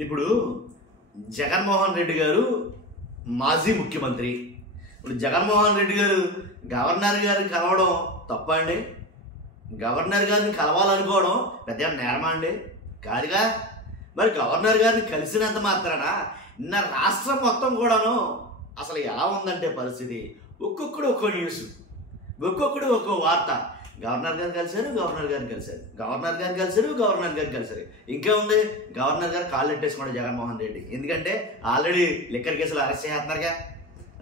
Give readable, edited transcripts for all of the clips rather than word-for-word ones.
ఇప్పుడు జగన్మోహన్ రెడ్డి గారు మాజీ ముఖ్యమంత్రి. ఇప్పుడు జగన్మోహన్ రెడ్డి గారు గవర్నర్ గారిని కలవడం తప్ప అండి? గవర్నర్ గారిని కలవాలనుకోవడం పెద్ద నేరమా అండి? కాదుగా. మరి గవర్నర్ గారిని కలిసినంత మాత్రాన నిన్న రాష్ట్రం మొత్తం కూడాను అసలు ఎలా ఉందంటే పరిస్థితి, ఒక్కొక్కడు ఒక్కో న్యూస్, ఒక్కొక్కడు ఒక్కో వార్త. గవర్నర్ గారు కలిశారు, గవర్నర్ గారిని కలిశారు, గవర్నర్ గారు కలిశారు, గవర్నర్ గారిని కలిశారు. ఇంకా ఉంది, గవర్నర్ గారు కాళ్ళు ఎట్టేసుకోండి జగన్మోహన్ రెడ్డి. ఎందుకంటే ఆల్రెడీ లిక్కర్ కేసులు అరెస్ట్ చేస్తున్నారుగా,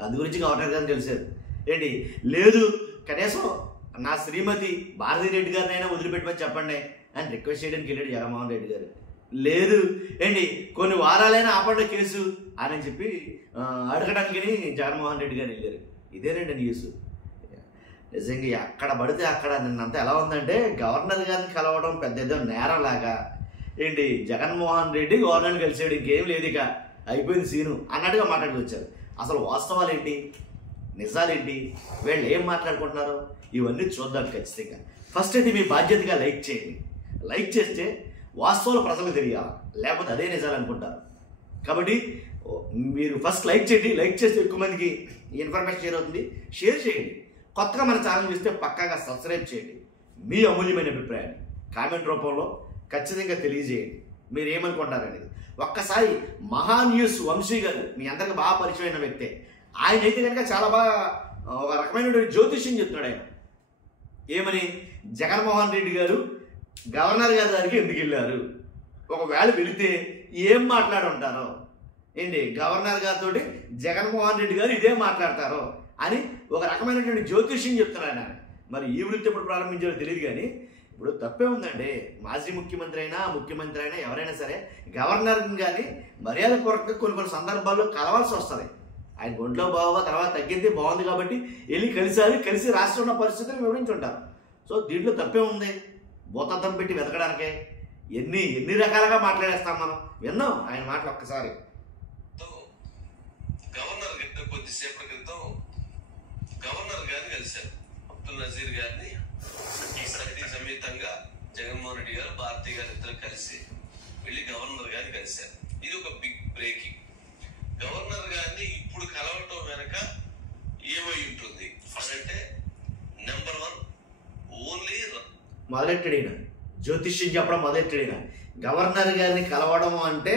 అందు గురించి గవర్నర్ గారిని కలిశారు. ఏంటి లేదు, కనీసం నా శ్రీమతి భారతీ రెడ్డి గారిని అయినా వదిలిపెట్టమని చెప్పండి అని రిక్వెస్ట్ చేయడానికి వెళ్ళాడు జగన్మోహన్ రెడ్డి గారు. లేదు ఏంటి, కొన్ని వారాలైనా ఆపండి కేసు అని చెప్పి అడగడానికి జగన్మోహన్ రెడ్డి గారు వెళ్ళారు. ఇదేనండి న్యూస్. నిజంగా ఎక్కడ పడితే అక్కడ నిన్నంతా ఎలా ఉందంటే గవర్నర్ గారిని కలవడం పెద్ద ఏదో నేరంలాగా. ఏంటి, జగన్మోహన్ రెడ్డి గవర్నర్ని కలిసాడు, ఇంకేం లేదు, ఇక అయిపోయింది సీను అన్నట్టుగా మాట్లాడుకొచ్చారు. అసలు వాస్తవాలు ఏంటి, నిజాలేంటి, వీళ్ళు ఏం మాట్లాడుకుంటున్నారు, ఇవన్నీ చూద్దాం ఖచ్చితంగా. ఫస్ట్ అయితే మీ బాధ్యతగా లైక్ చేయండి. లైక్ చేస్తే వాస్తవాలు ప్రజలకు తెలియాలి, లేకపోతే అదే నిజాలు అనుకుంటారు. కాబట్టి మీరు ఫస్ట్ లైక్ చేయండి. లైక్ చేస్తే ఎక్కువ మందికి ఇన్ఫర్మేషన్ షేర్ అవుతుంది. షేర్ చేయండి. కొత్తగా మన ఛానల్ చూస్తే పక్కాగా సబ్స్క్రైబ్ చేయండి. మీ అమూల్యమైన అభిప్రాయాన్ని కామెంట్ రూపంలో ఖచ్చితంగా తెలియజేయండి. మీరు ఏమనుకుంటారనేది. ఒక్కసారి మహాన్యూస్ వంశీ గారు మీ అందరికి బాగా పరిచయమైన వ్యక్తే. ఆయన అయితే కనుక చాలా బాగా ఒక రకమైన జ్యోతిష్యం చెప్తున్నాడు. ఆయన ఏమని, జగన్మోహన్ రెడ్డి గారు గవర్నర్ గారి దగ్గరికి ఎందుకు వెళ్ళారు, ఒకవేళ వెళితే ఏం మాట్లాడుంటారో, ఏంటి గవర్నర్ గారితో జగన్మోహన్ రెడ్డి గారు ఇదే మాట్లాడతారో అని ఒక రకమైనటువంటి జ్యోతిష్యం చెప్తున్నాడు ఆయన. మరి ఈ వృత్తి ఎప్పుడు ప్రారంభించారో తెలియదు, కానీ ఇప్పుడు తప్పే ఉందండి. మాజీ ముఖ్యమంత్రి అయినా ఎవరైనా సరే గవర్నర్ని కానీ మర్యాదపూర్వకంగా కొన్ని సందర్భాల్లో కలవాల్సి వస్తుంది. ఆయన ఒంట్లో బాగా తర్వాత తగ్గింది, బాగుంది కాబట్టి వెళ్ళి కలిసి రాష్ట్రంలో పరిస్థితులు వివరించుంటారు. సో దీంట్లో తప్పే ఉంది. భూతద్దం పెట్టి వెతకడానికే ఎన్ని రకాలుగా మాట్లాడేస్తాం మనం. విన్నాం ఆయన మాటలు ఒక్కసారి. గవర్నర్ కొద్దిసేపటి క్రితం గవర్నర్ గారిని కలిశారు, అబ్దుల్ నజీర్ గారిని. సతీ సమేతంగా జగన్మోహన్ రెడ్డి గారు, భారతీ గారు ఇద్దరు కలిసి వెళ్ళి గవర్నర్ గారిని కలిశారు. ఇది ఒక బిగ్ బ్రేకింగ్. గవర్నర్ గారిని ఇప్పుడు కలవటం వెనక ఏమై ఉంటుంది అంటే, నెంబర్ 1 ఓన్లీ మొదలెట్టడిన జ్యోతిష్యం చెప్పడం మొదలెట్టడిన గవర్నర్ గారిని కలవడం అంటే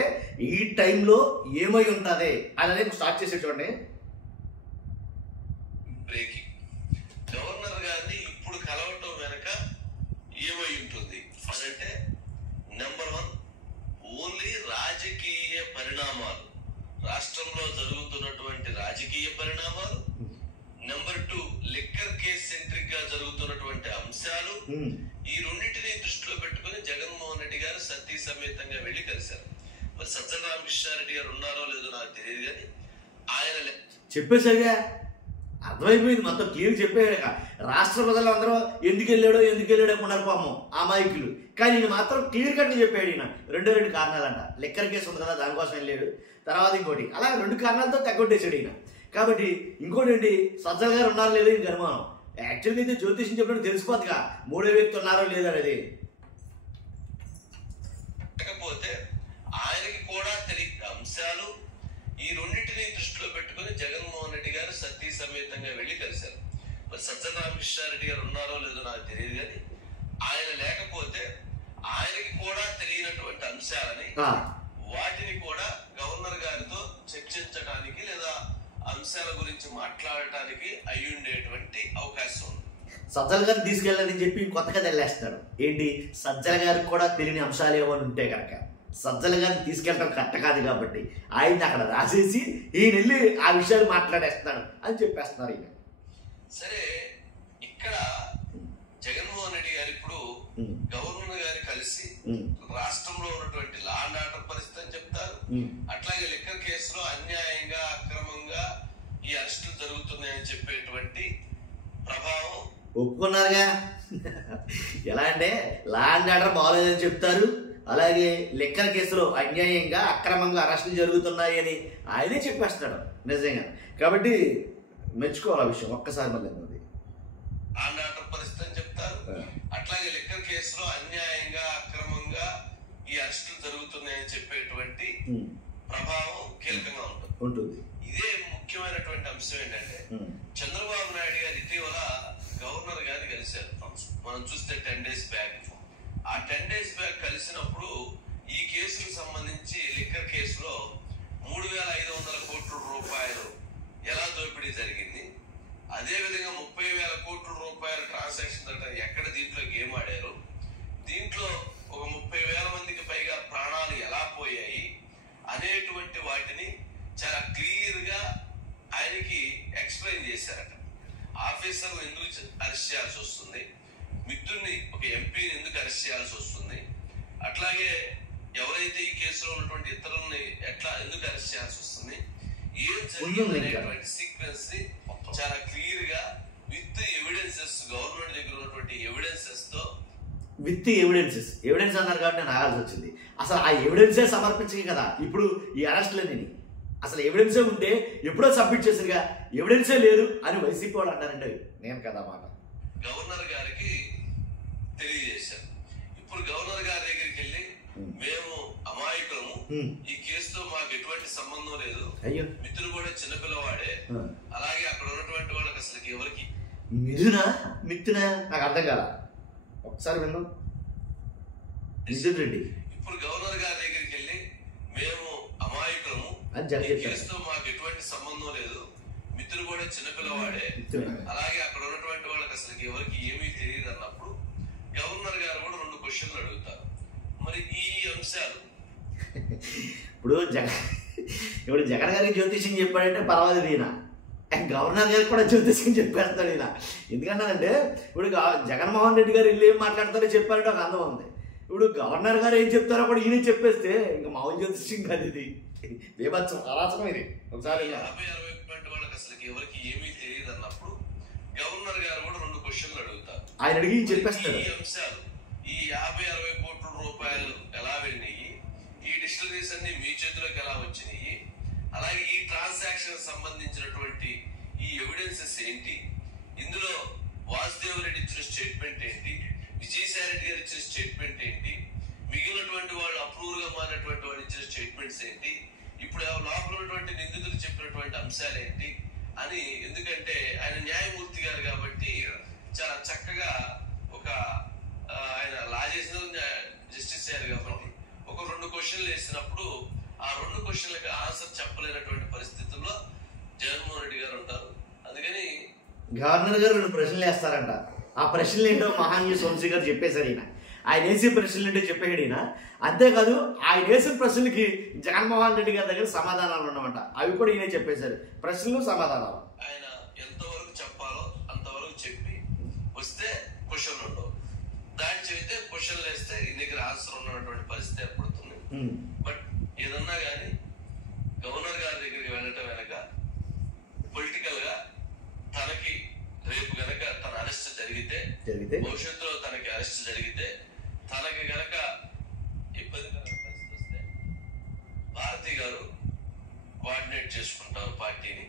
ఈ టైంలో ఏమై ఉంటుంది అనేది స్టార్ట్ చేసే చూడండి. బ్రేకింగ్. గవర్నర్ గారిని ఇప్పుడు కలవటం వెనక ఏమై ఉంటుంది అంటే, నెంబర్ 1 ఓన్లీ రాజకీయ పరిణామాలు, రాష్ట్రంలో జరుగుతున్నటువంటి రాజకీయ పరిణామాలు. నెంబర్ 2 లిక్కర్ కేస్ సెంట్రిక్ గా జరుగుతున్నటువంటి అంశాలు. ఈ రెండింటిని దృష్టిలో పెట్టుకుని జగన్మోహన్ రెడ్డి గారు సతీ సమేతంగా వెళ్లి కలిశారు. మరి సజ్జల రామకృష్ణారెడ్డి గారు ఉన్నారో లేదో నాకు తెలియదు, కానీ ఆయన చెప్పేసరిగా అర్థమైపోయింది, మొత్తం క్లియర్ చెప్పాడు. రాష్ట్ర ప్రజలు అందరూ ఎందుకు వెళ్ళాడో అనుకున్నారు పాపం ఆ మైకులు. కానీ ఈయన మాత్రం క్లియర్ కట్గా చెప్పాడు. ఈయన రెండు కారణాలంట. లిక్కర్ కేసు ఉంది కదా, దానికోసం వెళ్ళాడు. తర్వాత ఇంకోటి, అలా 2 కారణాలతో తగ్గొట్టేశాడు ఈయన. కాబట్టి ఇంకోటి ఏంటి, సజ్జల గారు ఉన్నారో లేదో ఇంక అనుమానం. యాక్చువల్గా అయితే జ్యోతిష్యం చెప్పడానికి తెలిసిపోతుందిగా మూడో వ్యక్తి ఉన్నారో లేదో అనేది. లేకపోతే ఆయనకి కూడా తెలియని అంశాలు. ఈ రెండింటిని దృష్టిలో పెట్టుకుని జగన్మోహన్ రెడ్డి గారు సతీ సమేతంగా వెళ్లి కలిశారు. మరి సజ్జల రామకృష్ణారెడ్డి గారు ఉన్నారో లేదో నాకు తెలియదు, కానీ ఆయన లేకపోతే ఆయనకి కూడా తెలియనటువంటి అంశాలని వాటిని కూడా గవర్నర్ గారితో చర్చించడానికి లేదా అంశాల గురించి మాట్లాడటానికి అయ్యుండేటువంటి అవకాశం ఉంది. సజ్జల గారిని తీసుకెళ్ళాలని చెప్పి కొత్తగా తెల్లేస్తాడు. ఏంటి, సజ్జల గారికి కూడా తెలియని అంశాలు ఏమైనా ఉంటే కనుక సజ్జల గారిని తీసుకెళ్ళడం కరెక్ట్ కాదు కాబట్టి ఆయన అక్కడ రాసేసి ఈయన వెళ్ళి ఆ విషయాలు మాట్లాడేస్తున్నాడు అని చెప్పేస్తున్నారు ఈయన. సరే, ఇక్కడ జగన్మోహన్ రెడ్డి గారు ఇప్పుడు గవర్నర్ గారు కలిసి రాష్ట్రంలో ఉన్నటువంటి లా అండ్ ఆర్డర్ పరిస్థితి అని చెప్తారు. అట్లాగే లిక్కర్ కేసులో అన్యాయంగా అక్రమంగా ఈ అరెస్టులు జరుగుతున్నాయని చెప్పేటువంటి ప్రభావం ఒప్పుకున్నారుగా. ఎలా అంటే లా అండ్ ఆర్డర్ బాగోలేదని చెప్తారు, అలాగే లిక్కర్ కేసులో అన్యాయంగా అక్రమంగా అరెస్టులు జరుగుతున్నాయి అని ఆయనే చెప్పేస్తాడు నిజంగా. కాబట్టి మెచ్చుకోవాలి ఆ విషయం. ఒక్కసారి మళ్ళీ ఆర్డర్ పరిస్థితి అని చెప్తారు. అట్లాగే లిక్కర్ కేసులో అన్యాయంగా అక్రమంగా ఈ ఈ అరెస్టులు జరుగుతున్నాయని చెప్పేటువంటి ప్రభావం కీలకంగా ఉంటుంది. ఇదే ముఖ్యమైనటువంటి అంశం ఏంటంటే చంద్రబాబు నాయుడు గారు ఇటీవల గవర్నర్ గారిని కలిశారు. మనం చూస్తే 10 days బ్యాక్. ఆ 10 days బ్యాక్ కలిసినప్పుడు ఈ కేసుకు సంబంధించి లిక్కర్ కేసులో 3,500 కోట్ల రూపాయలు ఎలా దోపిడీ జరిగింది, అదే విధంగా 30,000 కోట్ల రూపాయల ట్రాన్సాక్షన్ ఎక్కడ దీంట్లో గేమ్ ఆడారు, దీంట్లో ఒక 30,000 మందికి పైగా ప్రాణాలు ఎలా పోయాయి అనేటువంటి వాటిని చాలా క్లియర్ గా ఆయనకి ఎక్స్ప్లెయిన్ చేశారట. ఆఫీసర్లు ఎందుకు అరెస్ట్ చేయాల్సి వస్తుంది, మిత్రుల్ని ఒక ఎంపీని ఎందుకు అరెస్ట్ చేయాల్సి వస్తుంది, అట్లాగే ఎవరైతే ఈ కేసులో ఉన్నటువంటి ఇతరుల్ని ఎందుకు అరెస్ట్ చేయాల్సి వస్తుంది, ఏం జరిగింది అనేటువంటి సీక్వెన్స్ ని చాలా క్లియర్ గా విత్ ఎవిడెన్సెస్, గవర్నమెంట్ దగ్గర ఉన్నటువంటి ఎవిడెన్సెస్ తో ఎవిడెన్స్ అన్నారు కాబట్టి నేను ఆగాల్సి వచ్చింది. అసలు ఆ ఎవిడెన్సే సమర్పించే కదా ఇప్పుడు ఈ అరెస్టులని. అసలు ఎవిడెన్సే ఉంటే ఎప్పుడో సబ్మిట్ చేసిరుగా, ఎవిడెన్సే లేదు అని వైసీపీ వాళ్ళు అంటారండి. నేను కదా మాట గవర్నర్ గారికి తెలియజేశారు. ఇప్పుడు గవర్నర్ గారి దగ్గరికి వెళ్ళి మేము అమాయకులము, ఈ కేసుతో మాకు ఎటువంటి సంబంధం లేదు, మిత్రులు కూడా చిన్నపిల్లవాడే, అలాగే అక్కడ ఉన్నటువంటి వాళ్ళకి అసలు ఎవరికి మిత్రునా నాకు అర్థం కాదా, ఒకసారి విన్నాం మిథున్ రెడ్డి. ఇప్పుడు గవర్నర్ గారి దగ్గరికి వెళ్ళి మేము అమాయకులము, కేసుతో మాకు ఎటువంటి సంబంధం లేదు, మిత్రులు కూడా చిన్నపిల్లవాడే, అలాగే అక్కడ ఉన్నటువంటి వాళ్ళకి అసలు ఎవరికి ఏమీ తెలియదు అన్నప్పుడు గవర్నర్ గారు కూడా 2 క్వశ్చన్లు అడుగుతారు. మరి ఈ అంశాలు ఇప్పుడు జగన్ గారికి జ్యోతిష్యం చెప్పాడంటే పర్వాలేదు, ఈయన గవర్నర్ గారికి కూడా జ్యోతిష్యం చెప్పేస్తాడు ఈయన. ఎందుకంటానంటే ఇప్పుడు జగన్మోహన్ రెడ్డి గారు వెళ్ళి ఏం మాట్లాడతారో చెప్పారంటే ఒక అందం ఉంది. ఇప్పుడు గవర్నర్ గారు ఏం చెప్తారో కూడా ఈయన చెప్పేస్తే ఇంకా మామూలు జ్యోతిష్యం కాదు, ఇది బేబత్సం అరాచకం. ఇది ఒకసారి 50-60 వాళ్ళకి అసలు ఎవరికి ఏమీ తెలియదు అన్నప్పుడు గవర్నర్ గారు కూడా 2 క్వశ్చన్లు అడుగుతారు. ఆయన అడిగి చెప్పేస్తారు. ఈ అంశాలు, ఈ 50-60 కోట్ల రూపాయలు ఎలా వెళ్ళినాయి, ఈ డిస్టిలరీస్ అన్ని మీ చేతిలోకి ఎలా వచ్చినాయి, అలాగే ఈ ట్రాన్సాక్షన్ సంబంధించినటువంటి ఈ ఎవిడెన్సెస్ ఏంటి, ఇందులో వాసుదేవ్ రెడ్డి ఇచ్చిన స్టేట్మెంట్ ఏంటి, విజయసాయి రెడ్డి గారు ఇచ్చిన స్టేట్మెంట్ ఏంటి, మిగిలినటువంటి వాళ్ళు అప్రూవ్ గా మారినటువంటి వాళ్ళు ఇచ్చిన స్టేట్మెంట్స్ ఏంటి, ఇప్పుడు లోపల ఉన్నటువంటి నిందితులు చెప్పినటువంటి అంశాలు ఏంటి అని. ఎందుకంటే ఆయన న్యాయమూర్తి గారు కాబట్టి చాలా చక్కగా ఒక ఆయన లా చేసిన జస్టిస్ అయ్యారు కాబట్టి ఒక 2 క్వశ్చన్లు వేసినప్పుడు ఆ 2 క్వశ్చన్లకి ఆన్సర్ చెప్పలేనటువంటి పరిస్థితుల్లో జగన్మోహన్ రెడ్డి గారు ఉంటారు. అందుకని గవర్నర్ గారు 2 ప్రశ్నలు వేస్తారంట. ఆ ప్రశ్నలు ఏంటో మహాన్యూస్ వంశీ గారు చెప్పేశారు. ఆయన వేసే ప్రశ్నలు ఏంటో చెప్పాడు ఈయన. అంతేకాదు ఆయన వేసిన ప్రశ్నలకి జగన్మోహన్ రెడ్డి గారి దగ్గర సమాధానాలు ఉండమంట, అవి కూడా ఈయన చెప్పేశారు. ప్రశ్నలు సమాధానాలు ఆయన ఎంతవరకు చెప్పాలో అంతవరకు చెప్పి వస్తే క్వశ్చన్లు ఉండవు, దాడి చెబితే క్వశ్చన్లు వేస్తే ఈ దగ్గర ఆన్సర్ ఉన్నటువంటి పరిస్థితి ఏర్పడుతుంది. బట్ ఏదన్నా కానీ గవర్నర్ గారి దగ్గరికి వెళ్ళటం వెనక పొలిటికల్ గా తనకి రేపు గనక తన అరెస్ట్ జరిగితే, భవిష్యత్తులో తనకి అరెస్ట్ జరిగితే, తనకి గనక ఇబ్బందికరమైన పరిస్థితి వస్తే భారతి గారు కోఆర్డినేట్ చేసుకుంటారు పార్టీని.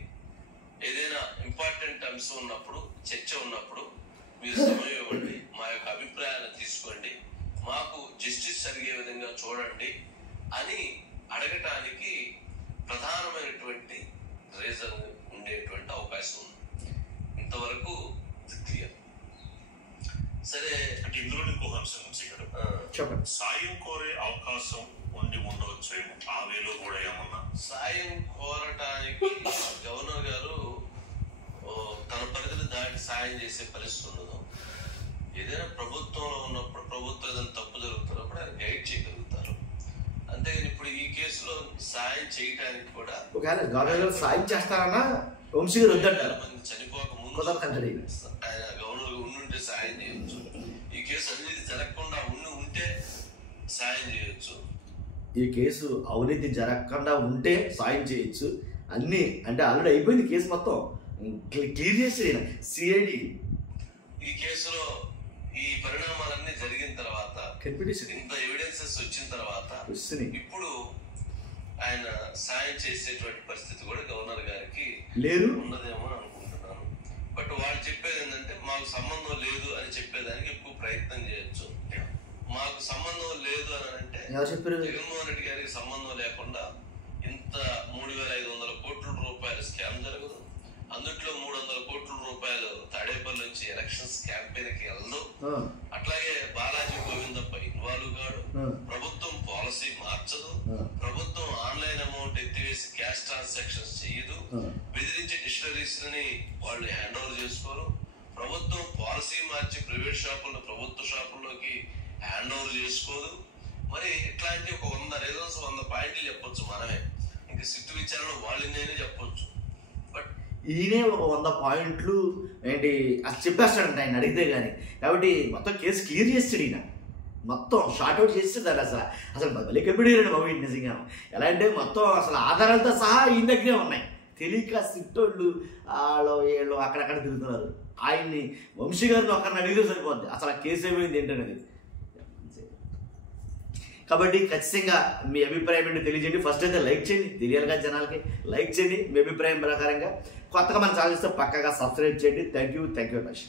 ఏదైనా ఇంపార్టెంట్ అంశం ఉన్నప్పుడు, చర్చ ఉన్నప్పుడు మీరు సమయం ఇవ్వండి, మా యొక్క అభిప్రాయాన్ని తీసుకోండి, మాకు జస్టిస్ జరిగే విధంగా చూడండి అని అడగటానికి ప్రధానమైనటువంటి రీజన్ ఉండేటువంటి అవకాశం ఉంది. ఇంతవరకు క్లియర్. సరే, అంటే ఇందులో ఇంకొక అంశం చెప్పండి. సాయం కోరే అవకాశం ఉండవచ్చు, ఆ వేలో కూడా ఏమన్నా సాయం కోరటానికి గవర్నర్ గారు తన పరిధిని దాటి సాయం చేసే పరిస్థితి ఉండదు. ఏదైనా ప్రభుత్వంలో ఉన్నప్పుడు, ప్రభుత్వం ఏదైనా తప్పు జరుగుతున్నప్పుడు ఆయన గైడ్ చేయగలుగుతారు. అంతేగాని ఇప్పుడు ఈ కేసులో సాయం చేయడానికి కూడా సాయం చేస్తారన్నా వంశీ గారు వద్దంటారు. చనిపోక ముందు ఆయన గవర్నర్ ఉండుంటే సాయం చేయొచ్చు. ఈ కేసు అవినీతి జరగకుండా ఉంటే సాయం చేయొచ్చు. ఈ కేసు అవినీతి జరగకుండా ఉంటే సాయం చేయొచ్చు. అన్ని అంటే ఆల్రెడీ అయిపోయింది కేసు మొత్తం క్లియర్ చేసి సిఐడి. ఈ కేసులో ఈ పరిణామాలన్నీ జరిగిన తర్వాత, ఇంత ఎవిడెన్సెస్ వచ్చిన తర్వాత ఇప్పుడు ఆయన సాయం చేసేటువంటి పరిస్థితి కూడా గవర్నర్ గారికి లేదు ఉన్నదేమో అనుకుంటున్నాను. బట్ వాళ్ళు చెప్పేది ఏంటంటే మాకు సంబంధం లేదు అని చెప్పేదానికి ఎక్కువ ప్రయత్నం చేయొచ్చు. మాకు సంబంధం లేదు అని అంటే ఎవరు చెప్పారు? జగన్మోహన్ రెడ్డి గారికి సంబంధం లేకుండా ఇంత 3,500 కోట్ల రూపాయలు స్కామ్ జరగదు. అందుట్లో 300 కోట్ల రూపాయలు తాడేపల్లి నుంచి ఎలక్షన్స్ క్యాంపెయిన్ కి వెళ్దు. అట్లాగే బాలాజీ గోవిందప్ప ఇన్వాల్వ్ కాడు. ప్రభుత్వం పాలసీ మార్చదు. ప్రభుత్వం ఆన్లైన్ అమౌంట్ ఎత్తివేసి క్యాష్ ట్రాన్సాక్షన్స్ చేయదు. బెదిరించి డిస్టరీస్ ని వాళ్ళు హ్యాండ్ ఓవర్ చేసుకోరు. ప్రభుత్వం పాలసీ మార్చి ప్రైవేట్ షాపులను ప్రభుత్వ షాపుల్లోకి హ్యాండ్ ఓవర్ చేసుకోదు. మరి ఇట్లాంటి ఒక 100 రీజన్స్ 100 పాయింట్లు చెప్పొచ్చు మనమే. ఇంకా సిట్టు విచారణ వాళ్ళనే చెప్పొచ్చు. బట్ ఈయనే ఒక 100 పాయింట్లు ఏంటి అసలు చెప్పేస్తాడంట ఆయన అడిగితే కానీ. కాబట్టి మొత్తం కేసు క్లియర్ చేస్తాడు ఈయన, మొత్తం షార్ట్అవుట్ చేస్తాడు. అసలు మళ్ళీ కనిపెట్టాడు బాబు ఈయన నిజంగా. ఎలా అంటే మొత్తం అసలు ఆధారాలతో సహా ఈయన దగ్గరే ఉన్నాయి. తెలియక సిట్టోళ్ళు వీళ్ళు అక్కడక్కడ తిరుగుతున్నారు. ఆయన్ని వంశీ గారిని ఒక్కరిని అడిగితే సరిపోద్ది అసలు ఆ కేసు ఏమైంది ఏంటనేది. కాబట్టి ఖచ్చితంగా మీ అభిప్రాయం ఏంటో తెలియజేయండి. ఫస్ట్ అయితే లైక్ చేయండి, తెలియాలిగా జనాలకి. లైక్ చేయండి, మీ అభిప్రాయం ప్రకారంగా. కొత్తగా మన ఛానల్ ఇస్తే పక్కగా సబ్స్క్రైబ్ చేయండి. Thank you very much.